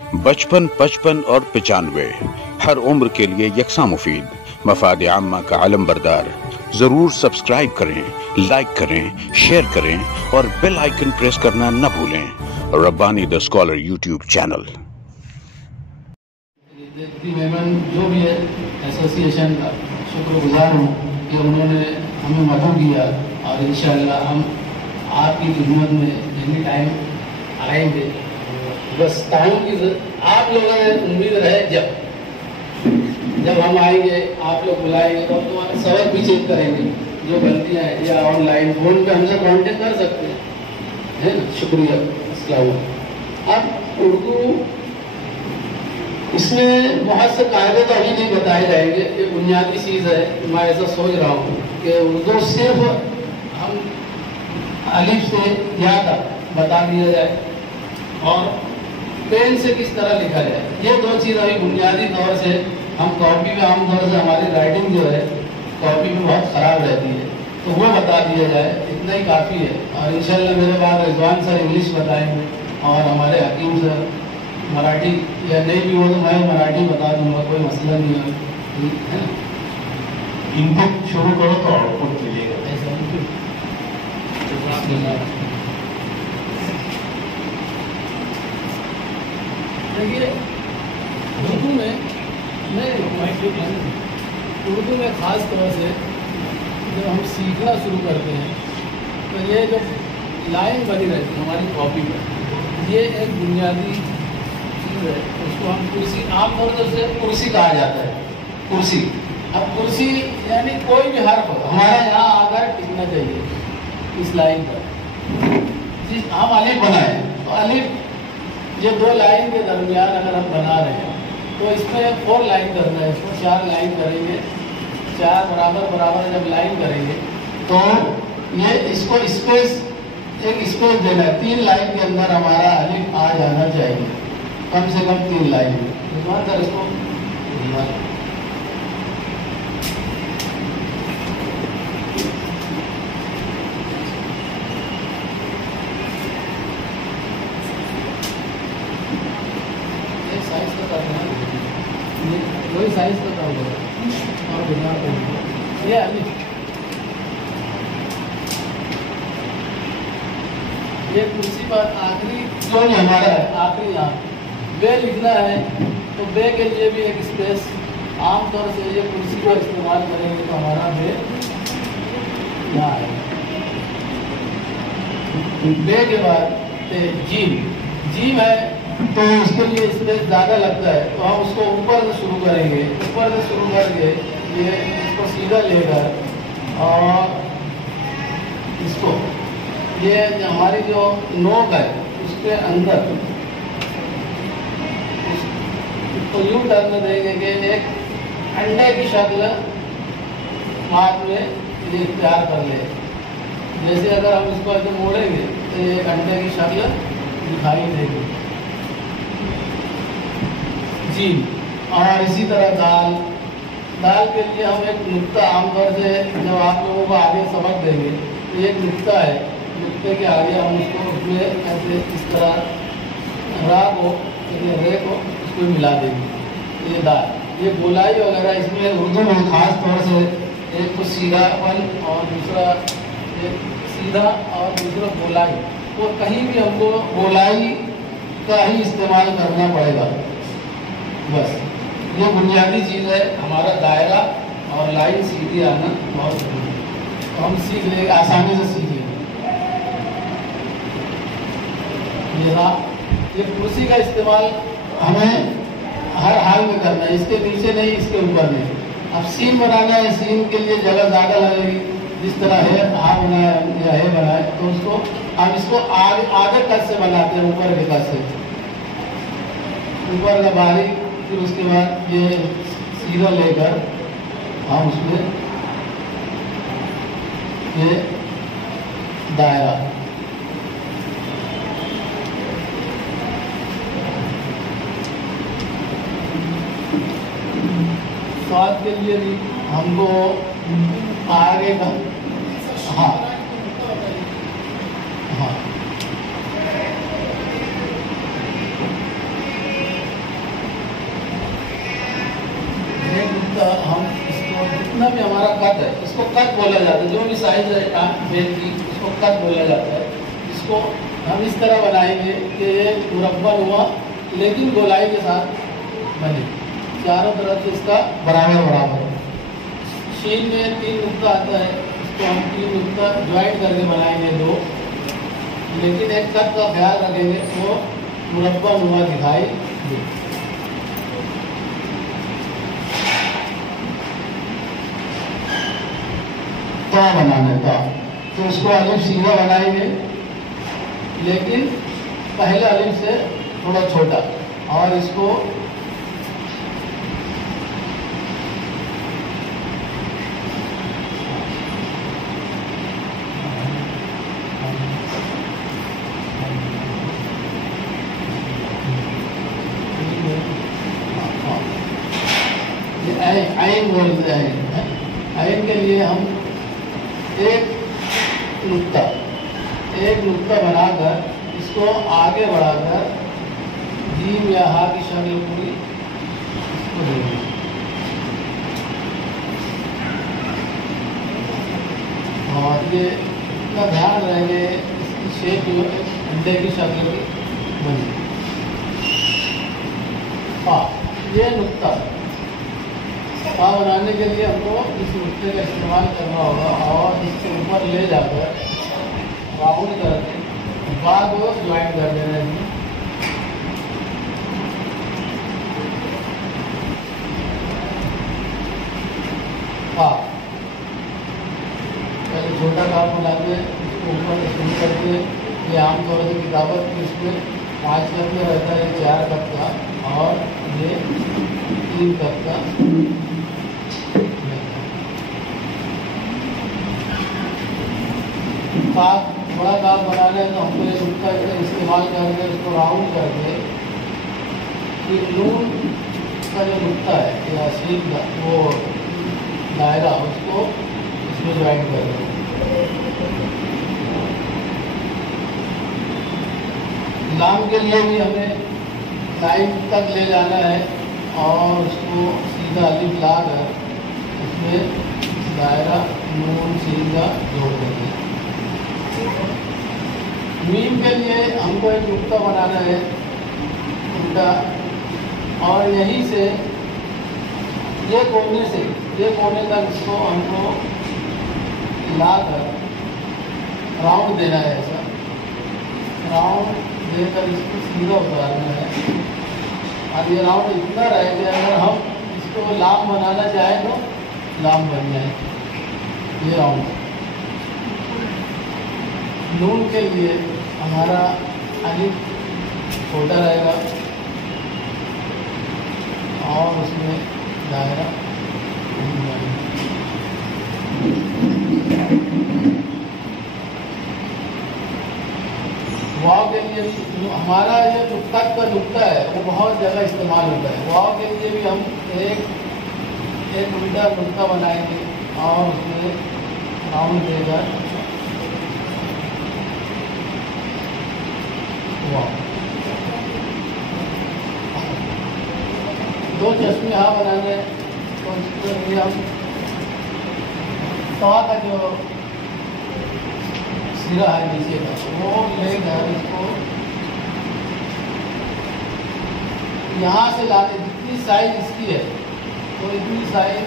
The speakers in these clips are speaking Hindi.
55, 55 और 95 हर उम्र के लिए यकसा मुफीद, मफाद आम्मा का आलम बरदार। जरूर सब्सक्राइब करें, लाइक करें, शेयर करें और बेल आइकन प्रेस करना न भूलें। Rabbani the scholar YouTube channel. जो भी है एसोसिएशन का शुक्रगुजार हूँ कि उन्होंने हमें मदद किया और इंशाअल्लाह हम आपकी खिदमत में एनी टाइम आएंगे। बस टाइम की आप लोगों ने उम्मीद रहे जब हम आएंगे, आप लोग बुलाएंगे तो हम तुम्हारे सबक भी चेक करेंगे जो गलतियाँ हैं, या ऑनलाइन फ़ोन पे हमसे कांटेक्ट कर सकते हैं, है ना। शुक्रिया। अब उर्दू इसमें बहुत से कायदे तो अभी नहीं बताए जाएंगे, ये बुनियादी चीज़ है। मैं ऐसा सोच रहा हूँ कि उर्दू सिर्फ हम अलिफ से या तक बता दिया जाए और पेन से किस तरह लिखा जाए। ये दो चीज़ अभी बुनियादी तौर से हम कॉपी में, आमतौर से हमारी राइटिंग जो है कॉपी में बहुत ख़राब रहती है, तो वो बता दिया जाए, इतना ही काफ़ी है। और इंशाल्लाह मेरे बाद रिजवान सर इंग्लिश बताएंगे और हमारे हकीम सर मराठी, या नहीं भी हो तो मैं मराठी बता दूंगा, कोई मसला नहीं है, है ना। इनपुट शुरू करो तो आउटपुट मिलेगा। ऐसा देखिए, उर्दू में उर्दू में ख़ास तौर से जब हम सीखना शुरू करते हैं तो ये जो लाइन बनी रहती है हमारी कॉपी में, ये एक बुनियादी चीज़ है। उसको हम कुर्सी, आमतौर पर उसे कुर्सी कहा जाता है, कुर्सी। अब कुर्सी यानी कोई भी हर्फ हमारा यहाँ आकर टिकना चाहिए इस लाइन पर। जिस हम अलिफ बनाए तो अलिफ, ये दो लाइन के दरमियान अगर हम बना रहे हैं तो इसमें 4 लाइन करना है, इसमें 4 लाइन करेंगे। 4 बराबर जब लाइन करेंगे तो ये इसको स्पेस, एक स्पेस देना है। 3 लाइन के अंदर हमारा अलिफ आ जाना चाहिए, कम से कम 3 लाइन में। सर इसको साइज का करना है, वही साइज का कर दो और बिना ये अलिफ, ये कुर्सी पर आखिरी जो हमारा है, आखिरी यहाँ बे लिखना है तो बे के लिए भी एक स्पेस। आमतौर से ये कुर्सी का इस्तेमाल करेंगे तो हमारा बे यहाँ है। बे के बाद जीम है तो उसके लिए स्पेस ज़्यादा लगता है, तो हम उसको ऊपर से शुरू करेंगे। ऊपर से शुरू करके ये इसको सीधा लेकर और इसको, ये हमारी जो नोक है उसके अंदर उसको यूँ टर्न देंगे कि एक अंडे की शक्ल हाथ में ये तैयार कर ले। जैसे अगर हम इसको ऐसे मोड़ेंगे तो ये एक अंडे की शक्ल दिखाई देगी। जी, और इसी तरह दाल के लिए हम एक नुक्ता, आमतौर से जब आप लोगों को आगे सबक देंगे तो एक नुक्ता है, नुक्ते के आगे हम उसको उसमें ऐसे इस तरह रा को, रे को उसको मिला देंगे। ये दाल, ये गोलाई वगैरह इसमें उर्दू में खास तौर से एक तो सीधापन और दूसरा सीधा और दूसरा गोलाई, तो कहीं भी हमको गोलाई का ही इस्तेमाल करना पड़ेगा। बस ये बुनियादी चीज़ है। हमारा दायरा और लाइन सीधी आना बहुत जरूरी है, तो हम सीख लेंगे, आसानी से सीख लेंगे। ये कुर्सी का इस्तेमाल हमें हर हाल में करना है, इसके नीचे नहीं, इसके ऊपर नहीं। अब सीन बनाना है, सीन के लिए जगह ज़्यादा लगेगी। जिस तरह है हा बनाए या है बनाए तो उसको हम इसको आगे कट से बनाते हैं, ऊपर के कट से, ऊपर का बारीक, फिर उसके बाद ये सीधा लेकर हम उसमें ये दायरा, स्वाद के लिए भी हमको आगे का, हाँ हाँ कट बोला जाता है, जो भी साइज है बेल की उसको कट बोला जाता है। इसको हम इस तरह बनाएंगे कि ये मुरब्बा हुआ लेकिन गोलाई के साथ बने, चारों तरफ से इसका बराबर बराबर। शीन में 3 नुक्ता आता है, इसको हम 3 नुक्ता ज्वाइंट करके बनाएंगे 2, लेकिन एक कट का ख्याल रखेंगे वो मुरब्बा हुआ दिखाई दे। तो बनाने का तो इसको अलिफ सीधा बनाएंगे, लेकिन पहले अलिफ से थोड़ा छोटा, और इसको आइन बोलते हैं। आइन के लिए हम एक नुक्ता बनाकर इसको आगे बढ़ाकर जीम या हा की शक्ल पूरी इसको देंगे। और ये इतना ध्यान रहेंगे इसकी शेप जो है अंडे की शक्ल की बनी। ये नुक्ता बनाने के लिए हमको इस नुक्ते का इस्तेमाल करना होगा, और इसके ऊपर ले जाकर राउंड करके बाद वो ज्वाइंट कर देना है। पहले छोटा काम बनाते हैं, इसको ऊपर से शुरू करते हैं। ये आमतौर से किताबत की इसमें 5 कप में रहता है, 4 कप का, और ये 3 कप का। बड़ा काप बनाना है तो हमको ये नुक्ता इस्तेमाल करके इसको राउंड करके फिर नून का जो नुक्ता है या शीट का वो दायरा उसको इसमें ज्वाइन कर दें। लाम के लिए भी हमें लाइन तक ले जाना है और उसको सीधा अलिफ ला कर उसमें दायरा नून सीधा जोड़ देंगे। मीम के लिए हमको एक नुक्ता बनाना है उल्टा, और यहीं से ये कोने तक इसको हमको लाकर राउंड देना है। ऐसा राउंड देकर इसको सीधा उतारना है, और ये राउंड इतना रहे कि अगर हम इसको लाम बनाना चाहें तो लाम बन जाए। ये राउंड नून के लिए हमारा अलिफ छोटा रहेगा और उसमें दायरा वाव के लिए भी हमारा ये नुक्ता का नुक्ता है वो बहुत जगह इस्तेमाल होता है। वाव के लिए भी हम एक उल्टा नुक्ता बनाएंगे और उसमें राउंड देकर दो चश्मे यहाँ बनाने तो इसके लिए हम तवा का जो सिरा है नीचे का वो लेकर इसको यहाँ से लाने जितनी साइज इसकी है तो इतनी साइज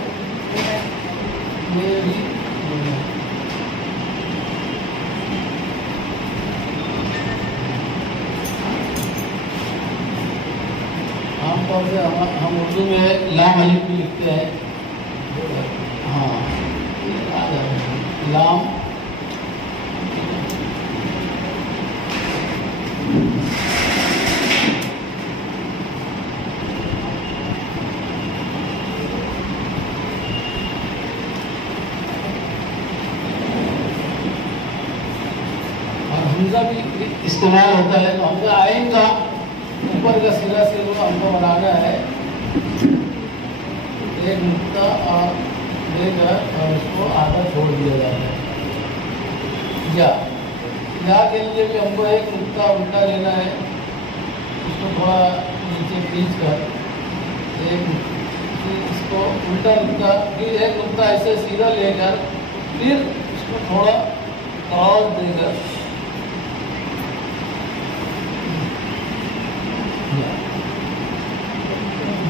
में भी आमतौर से हम उर्दू में लाम अलिफ भी लिखते हैं। हाँ लाम और हमजा भी इस्तेमाल होता है। तो हमजा आइन का ऊपर का सिरा से वो हमको बनाना है एक नुक्ता और लेकर और उसको आधा छोड़ दिया जाता है। या के लिए भी हमको एक नुक्ता उल्टा लेना है, उसको थोड़ा नीचे खींच कर एक इसको उल्टा नुक्ता, फिर एक नुक्ता ऐसे सीधा लेकर फिर उसको थोड़ा क्रॉस देकर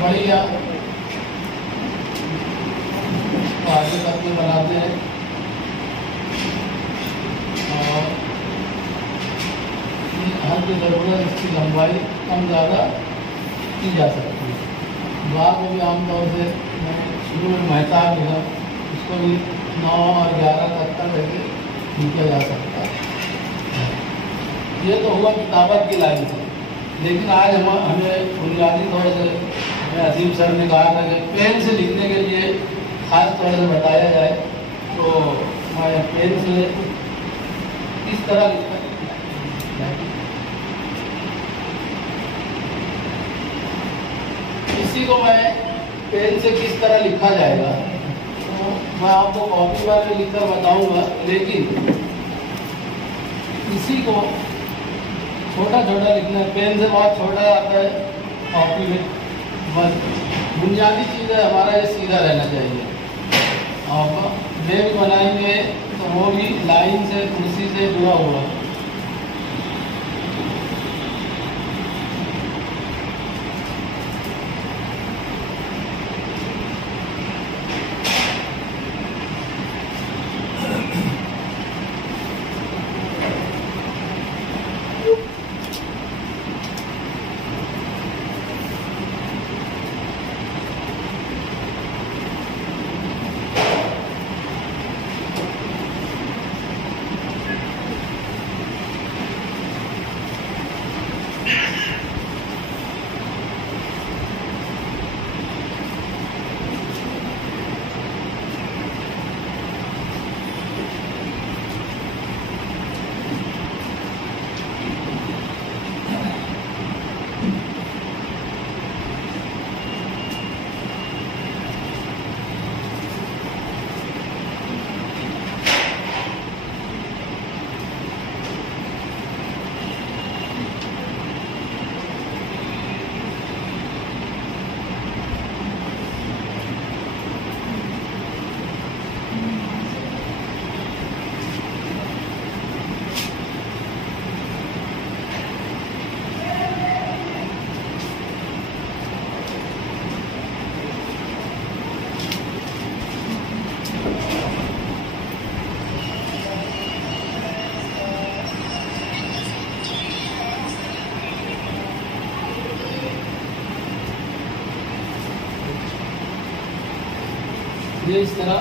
बढ़िया आगे करके बनाते हैं और हर की ज़रूरत इसकी लंबाई कम ज़्यादा की जा सकती है। बाद में भी आमतौर से मैंने शुरू में महताब लिखा, उसको भी 9 और 11 तक ऐसे लिखा जा सकता है। ये तो हुआ किताबत की लाइन से, लेकिन आज हमें बुनियादी तौर से अजीम सर ने कहा था कि पेन से लिखने के लिए खास तौर से बताया जाए, तो मैं पेन से किस तरह लिखा, इसी को मैं पेन से किस तरह लिखा जाएगा तो मैं आपको कॉपी पर लिखकर बताऊंगा, लेकिन इसी को छोटा छोटा लिखना है। पेन से बहुत छोटा आता है, कॉपी में बस बुनियादी चीज़ है हमारा ये सीधा रहना चाहिए। और बेग बनाएंगे तो वो भी लाइन से कुर्सी से जुड़ा हुआ है। ये इस तरह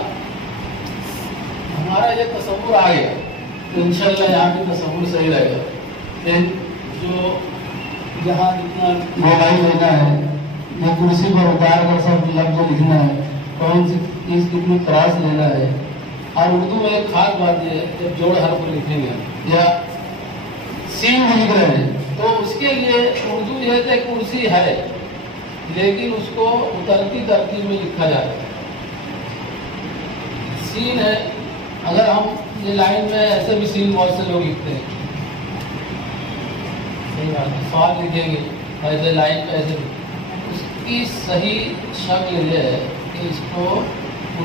हमारा ये तस्वुर आ गया तो इंशाल्लाह यहाँ भी तस्वुर सही रहेगा। फिर जो जहाँ जितना मोबाइल लेना है या कुर्सी पर उतार कर सब लफ्ज लिखना है, कौन सी चीज़ कितनी क्रॉस लेना है। और उर्दू में एक खास बात ये है, जब जोड़ हर्फ लिखेंगे या सीन लिख रहे हैं तो उसके लिए उर्दू ये है कुर्सी है, लेकिन उसको उतरती तरतीब में लिखा जाता है। सीन है, अगर हम ये लाइन में ऐसे भी सीन बहुत से लोग लिखते हैं, सही बात है, सवाल लिखेंगे ऐसे लाइन पे ऐसे, उसकी सही शक्ल ये है कि इसको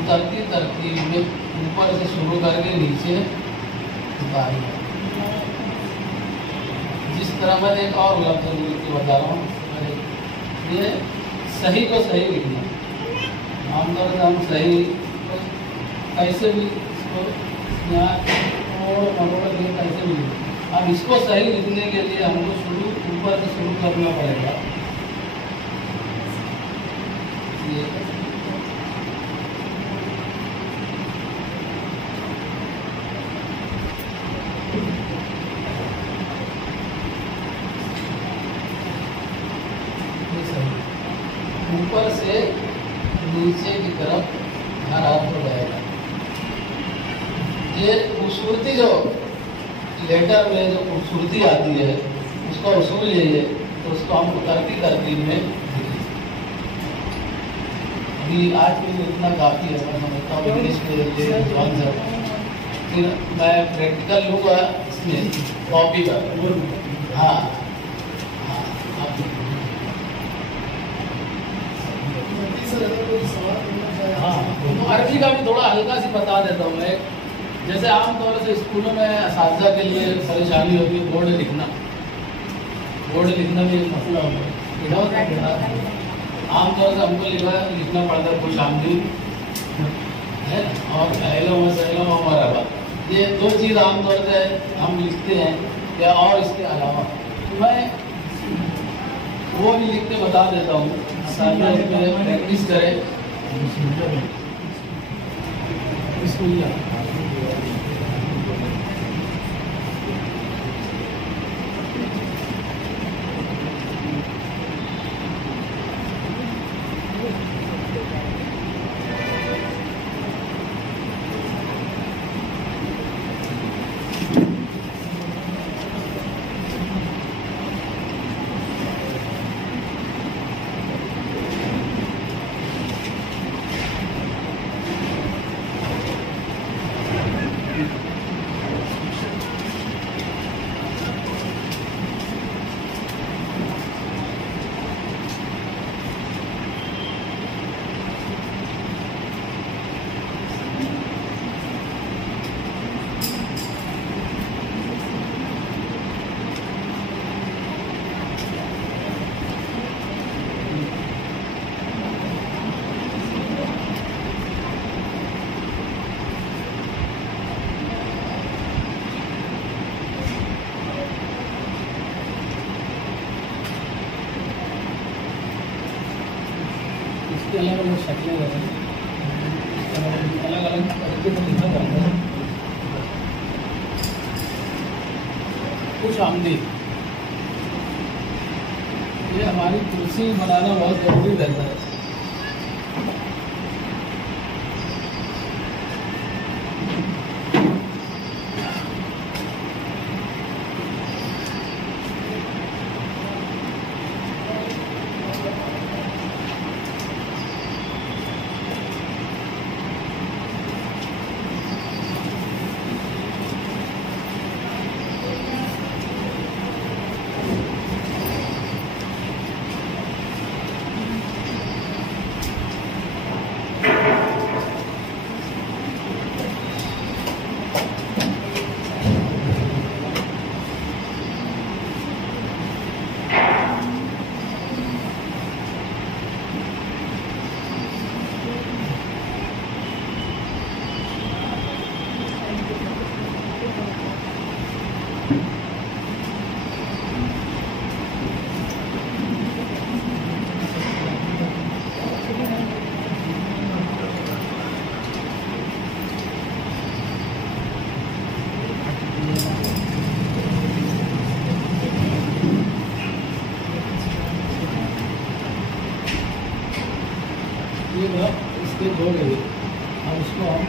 उतरती तरतीब में ऊपर से शुरू करके नीचे उतारना। जिस तरह मैं एक और लफ्ज़ लिख के बता रहा हूँ, ये सही को सही लिखना। आमतौर से हम सही कैसे भी इसको यहाँ और मरोड़ लिए कैसे भी लिखें। अब इसको सही लिखने के लिए हमको शुरू ऊपर से शुरू करना पड़ेगा। ये ऊपर से नीचे की तरफ हर हाथ हो जाएगा। ये खूबसूरती जो लेटर में जो खूबसूरती आती है उसका उसूल ये है, तो उसको हम उतरती तरतीब में अभी आज भी इतना काफ़ी है। मैं समझता हूँ इंग्लिश के लिए कौन सा, फिर मैं प्रैक्टिकल लूँगा इसमें कॉपी का। हाँ हाँ, अरबी का भी थोड़ा हल्का सी बता देता हूँ मैं। जैसे आमतौर से स्कूलों में असातिज़ा के लिए परेशानी होती है बोर्ड लिखना भी एक मसला होता है। आमतौर से हमको लिखना पड़ता है खुश आमदीद है और अहलो वसहलो व मरहबा, ये दो चीज़ आमतौर से हम लिखते हैं। या और इसके अलावा मैं वो भी लिख के बता देता हूँ, प्रैक्टिस करें। बिस्मिल्लाह। इसके अलग अलग शक्लें रहती हैं, अलग अलग तरीके से लिखना पड़ता है। खुश आमदीद, ये हमारी कुर्सी बनाना बहुत ज़रूरी रहता है। ये इसके दो गए, अब इसको हम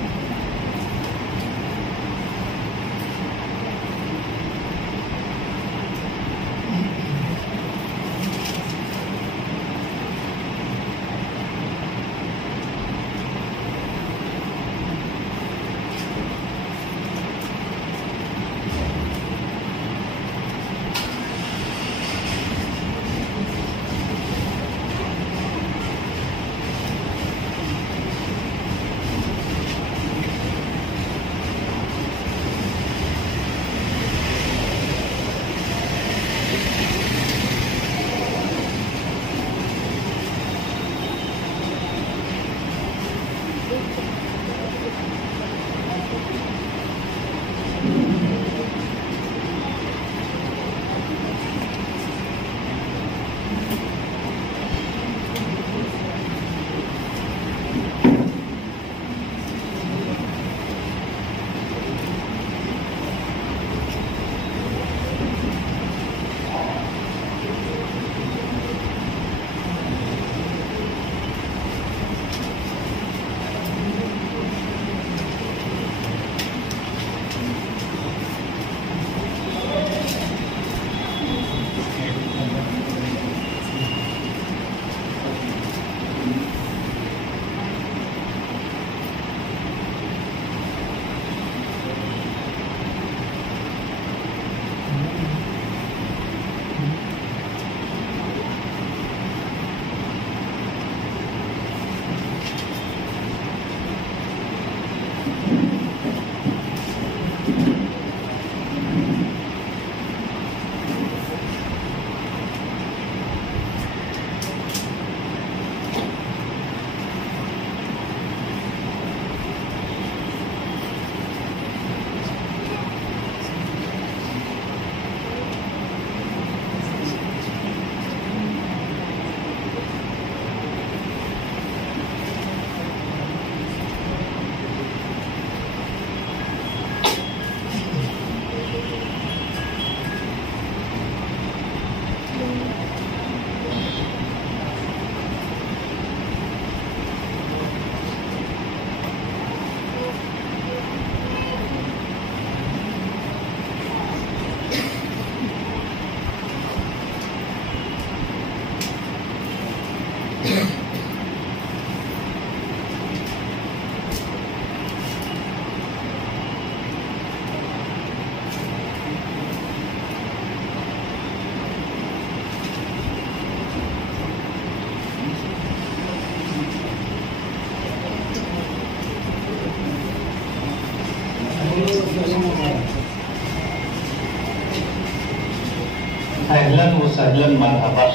अहलन व सहलन मरहबा।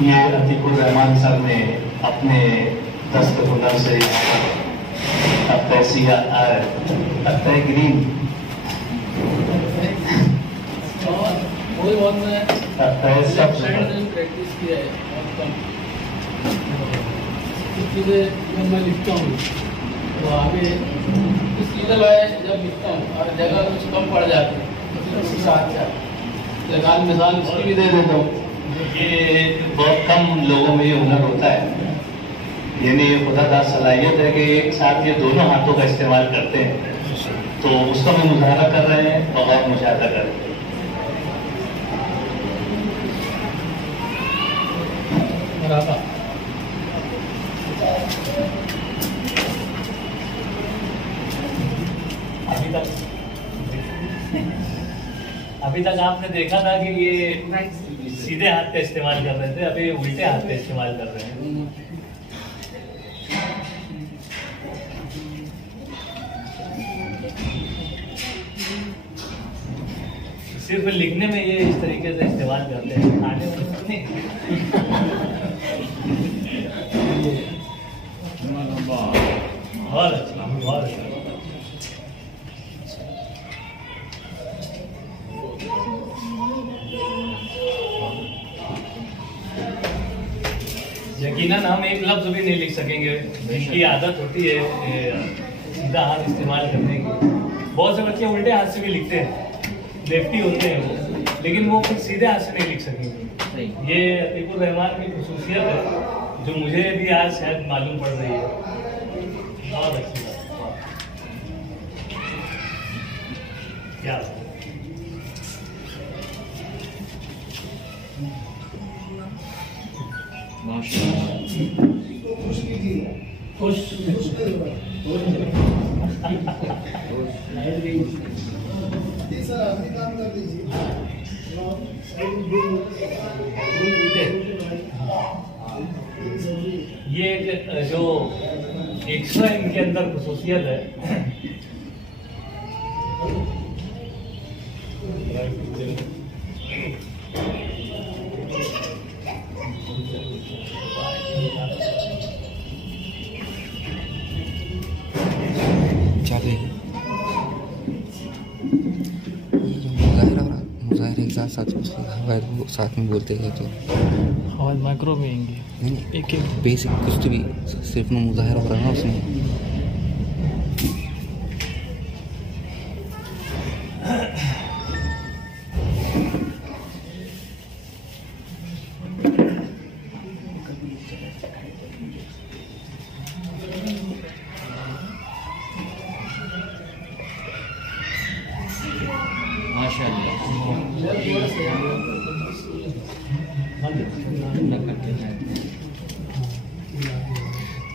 ये अतीकुर रहमान सर ने अपने दस्तक हुनर से अत्तैसिया अत्तै ग्रीन प्रैक्टिस किया है बहुत कम। कुछ चीज़ें जब मैं लिखता हूँ तो आगे इस चीज़ें मैं जब लिखता हूँ और जगह कुछ कम पड़ जाती है तो उसके साथ लगान मिसाल उसकी भी दे देता हूँ। ये बहुत कम लोगों में ये हुनर होता है, यानी खुदादार सलाहियत है कि एक साथ ये दोनों हाथों का इस्तेमाल करते हैं, तो उसका हम मुजाहरा कर रहे हैं और मुशाहदा कर रहे हैं। अभी तक आपने देखा था कि ये सीधे हाथ का इस्तेमाल कर रहे थे, अभी उल्टे हाथ का इस्तेमाल कर रहे हैं। सिर्फ लिखने में ये इस तरीके से इस्तेमाल करते हैं, खाने में नहीं। बहुत अच्छा, बहुत अच्छा। यकीनन हम एक लफ्ज भी नहीं लिख सकेंगे, जिनकी आदत होती है सीधा हाथ इस्तेमाल करने की। बहुत से बच्चे उल्टे हाथ से भी लिखते हैं, लेफ्टी होते हैं वो, लेकिन वो फिर सीधे हाथ से नहीं लिख सकेंगे। ये अतीकुर रहमान की खुसूसियत है जो मुझे भी आज शायद मालूम पड़ रही है। बहुत अच्छी बात, क्या सर आप भी काम कर लीजिए। ये एक जो एक्स्ट्रा इनके अंदर खसूसियत है, मुजाहिरे के साथ साथ वो साथ में बोलते गए तो आवाज़ माइक्रो में आएंगे। नहीं, एक बेसिक कुछ तो भी सिर्फ ना मुजाहिरा हो रहा है ना उसमें।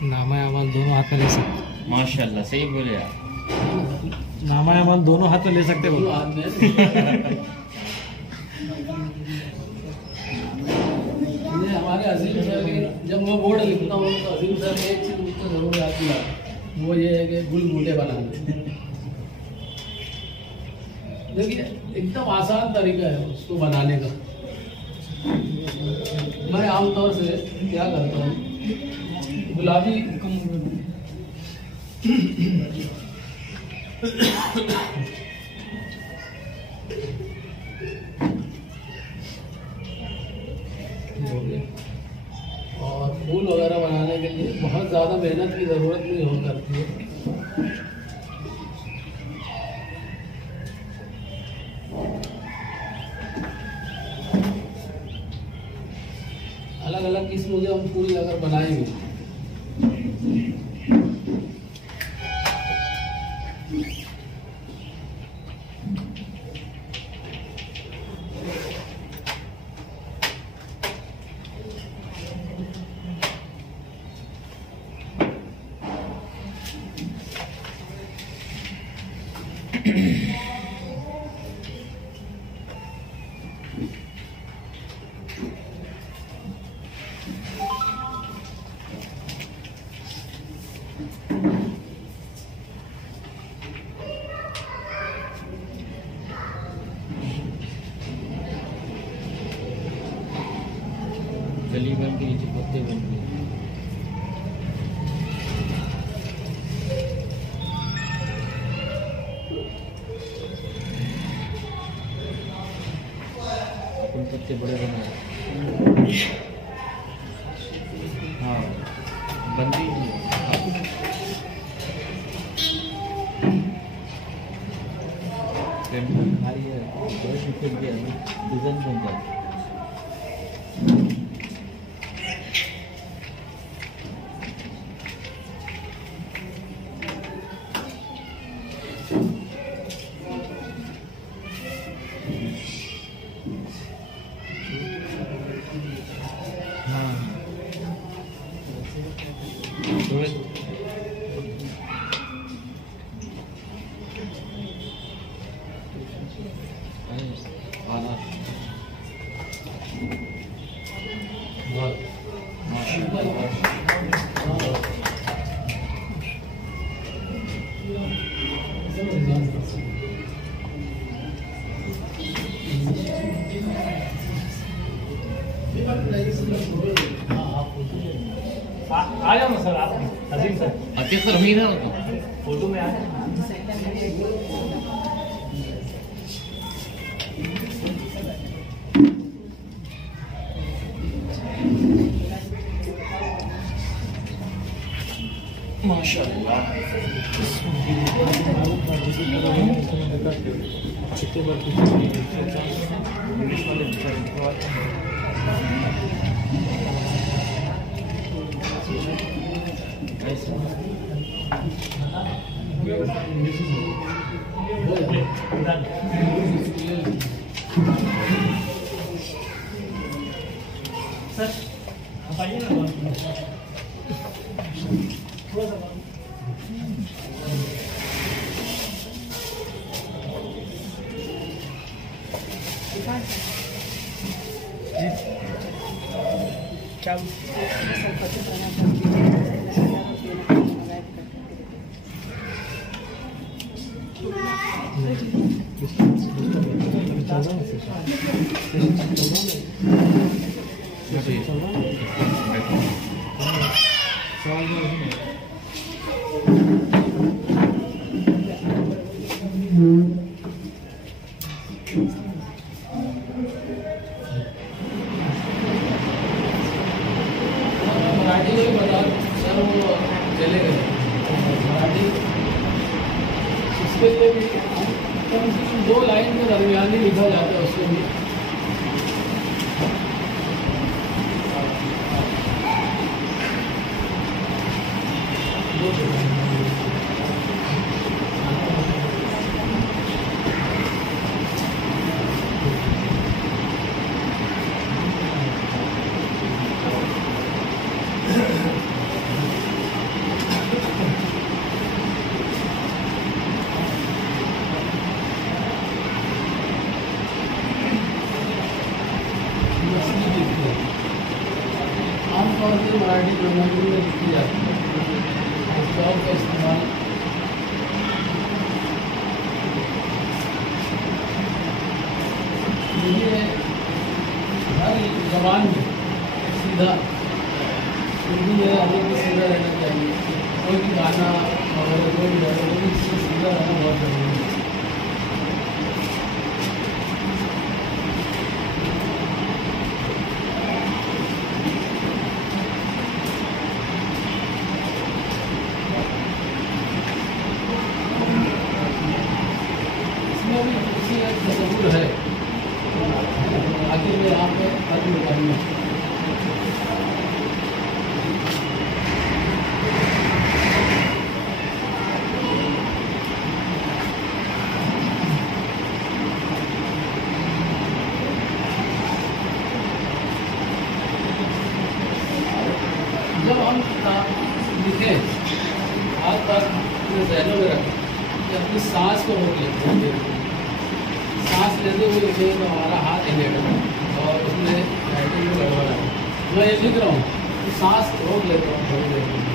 नामा अमल दोनों हाथ में ले सकते। माशाल्लाह सही बोले आप। नामा अमल दोनों हाथ में ले सकते बोलो। हमारे अजीम सर की जब मैं बोर्ड लिखता हूँ तो अजीम सर की एक चीज़ मुझको जरूर आती है, वो ये है कि गुलगुले बनाना। देखिए एकदम आसान तरीका है उसको बनाने का। मैं आमतौर से क्या करता हूँ, गुलाबी और फूल वगैरह बनाने के लिए बहुत ज़्यादा मेहनत की ज़रूरत नहीं हो करती है। अलग अलग किस्म के हम फूल अगर बनाएंगे गली बन गई, पत्ते बन गए। अपन पत्ते बड़े बनाए। हाँ बंदी हमारी डिजाइन बन जाए। आ जाओ ना सर, आप अजीम सर अति सर हुई ना फोटो में आ सर आप आइए ना थोड़ा सा मराठी को भी बता सर, वो चले गए मराठी। इसके लिए भी कम से कम 2 लाइन के दरमियान ही लिखा जाता है उसके भी। आमतौर पर मराठी प्रबंधन में लिखी जाती है। स्टॉक का इस्तेमाल ये हर जबान में सीधा उर्दू में हम लोग को सीधा रहना चाहिए। कोई भी गाना और कोई भी गाना वो भी इससे सीधा रहना बहुत जरूरी है। इसमें भी किसी एक तस्वुर है आगे में यहाँ पे खत्म करना। जब हम लिखें हाथ पर अपने जहनों में रखें कि अपनी सांस को रोक लेते हैं। सांस लेते हुए लिखे तो हमारा हाथ हिलेगा और उसमें राइटिंग में गड़बड़ है। मैं ये लिख रहा हूँ कि सांस रोक लेता हूँ थोड़ी देर के लिए।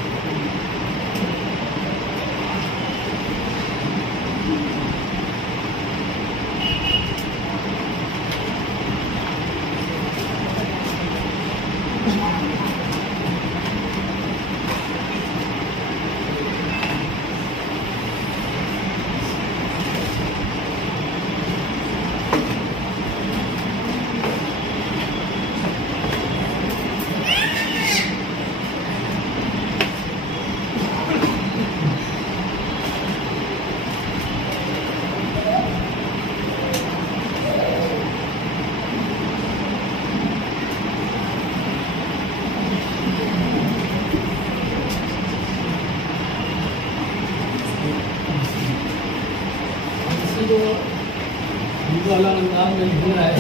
तो उनको अलग अंदाज में लिख रहा है।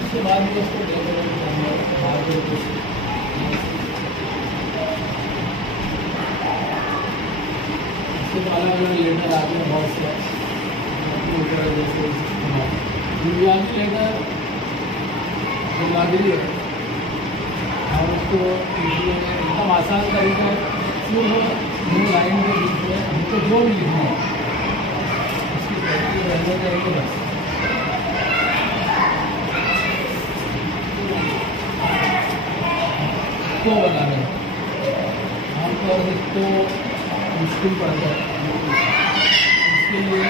उसके बाद में उसको इसके तो अलग अलग लेटर आते हैं बहुत से बुनियादी लेटर जो नागरी है और उसको एकदम आसान तरीका सिर्फ 2 लाइन के बीच में हमको जो भी लिखना है उसकी प्रैक्टिस रहना चाहिए बस। को बनाना है आमतौर पर तो मुश्किल पड़ता है। उसके लिए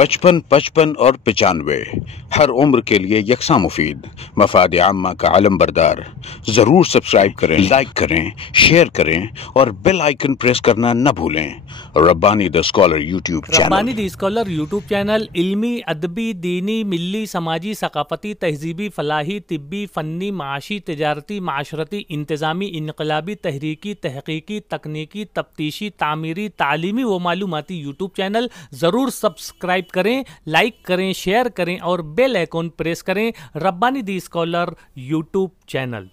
55, 55 और 95 हर उम्र के लिए यकसा मुफीद, मफाद आम्मा का आलम बरदार। जरूर सब्सक्राइब करें, लाइक करें, शेयर करें और बेल आइकन प्रेस करना न भूलें। Rabbani the scholar YouTube channel. Rabbani the scholar YouTube channel इल्मी, अदबी, दीनी, मिल्ली, समाजी, सकाफती, तहजीबी, फलाही, तिब्बी, फ़न्नी, माशी, तिजारती, माशरती, इंतज़ामी, इनकलाबी, तहरीकी, तहकीकी, तकनीकी, तफ्तीशी, तामीरी, तालीमी व मालूमाती यूट्यूब चैनल। ज़रूर सब्सक्राइब करें, लाइक करें, शेयर करें और बेल आइकन प्रेस करें। Rabbani the scholar YouTube channel.